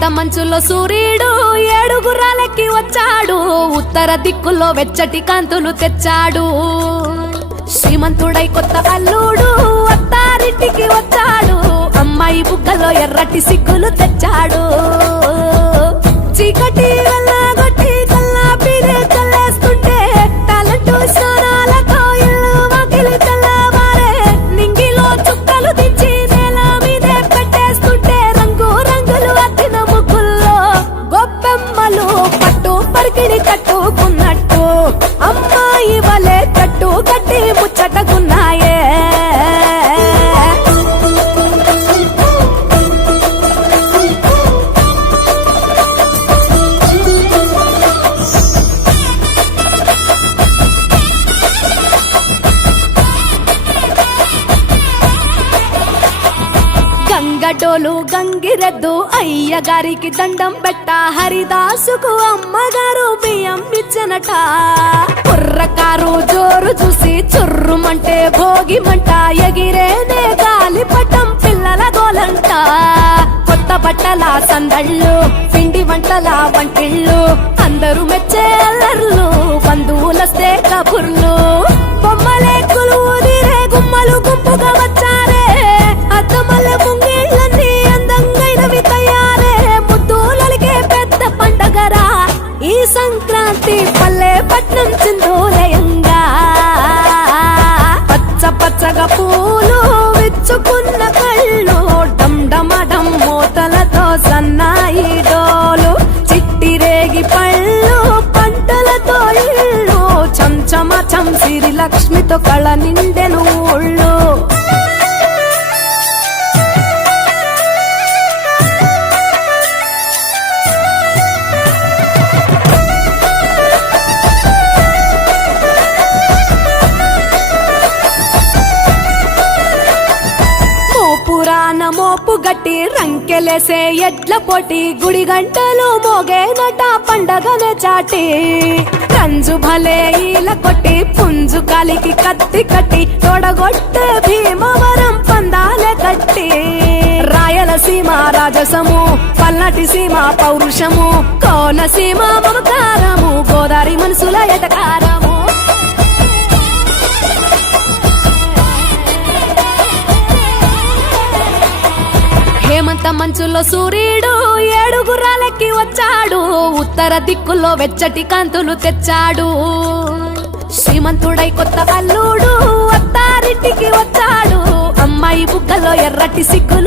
హేమంత మంచులో సూర్యుడు ఏడుగురాలకి వచ్చాడు, ఉత్తర దిక్కుల్లో వెచ్చటి కాంతులు తెచ్చాడు. శ్రీమంతుడై కొత్త అల్లుడు అత్తారింటికి వచ్చాడు, అమ్మాయి బుగ్గలో ఎర్రటి సిగ్గులు తెచ్చాడు. చీకటి వెళ్ళగొట్టి కల్లాపిరే చల్లేస్తుంటే టాలెంట్ స్నానాలతో ఇల్లు వాకిలి తెల్లవారే, నింగిలో చుక్కలు దించి నేల మీదే పెట్టేస్తుంటే రంగు రంగులు అద్దిన ముగ్గుల్లో గొప్పెమ్మలు పట్టు పరికిణి కట్టుకున్నట్టు అమ్మాయి వలే కట్టు కట్టి ముచ్చటకున్నాయే. గంగడోలు గంగిరెద్దు అయ్యగారికి దండం పెట్ట, హరిదాసుకు అమ్మగారు బియ్యం ఇచ్చనట. కుర్రకారు జోరు చూసి చుర్రుమంటే భోగి మంట, ఎగిరేనే గాలిపటం పిల్లల గోలంట. కొత్త బట్టల సందళ్ళు పిండి వంటల వంటిళ్ళు, అందరూ మెచ్చే అల్లర్లు బంధువులస్తే కబుర్లు. బొమ్మలే కొలువుదిరే గుమ్మలు గుంపుగా వచ్చారే, అద్దమల్లె ముంగిళ్ళన్నీ అందంగైనవి తయారే. ముద్దులకే పెద్ద పండగరా ఈ సంక్రాంతి, పల్లె పట్నం చిందోలయంగా. పచ్చ పచ్చగా పూలు విచ్చుకున్న కళ్ళు, డమ్ మూతలతో సన్నాయి డోలు, చిట్టి రేగి పళ్ళు పంటలతో ఇళ్ళు, చంచమ చంసిరి లక్ష్మితో కళ నిండెను ఊళ్ళు. మోపు గట్టి రంకెలేసే ఎడ్ల పోటీ, గుడి గంటలు మోగేనట పండగనే చాటి. కంజు భలే ఈల కొట్టి పుంజు కాలికి కత్తి కట్టి, తొడగొట్టే భీమవరం పందాలే కట్టి. రాయలసీమ రాజసము, పల్నాటి సీమ పౌరుషము, కోనసీమ మమకారము, గోదావరి మనసుల ఎటకారము. హేమంత మంచులో సూర్యుడు ఏడుగురాలకి వచ్చాడు, ఉత్తర దిక్కుల్లో వెచ్చటి కాంతులు తెచ్చాడు. శ్రీమంతుడై కొత్త అల్లుడు అత్తారింటికి వచ్చాడు, అమ్మాయి బుగ్గలో ఎర్రటి సిగ్గు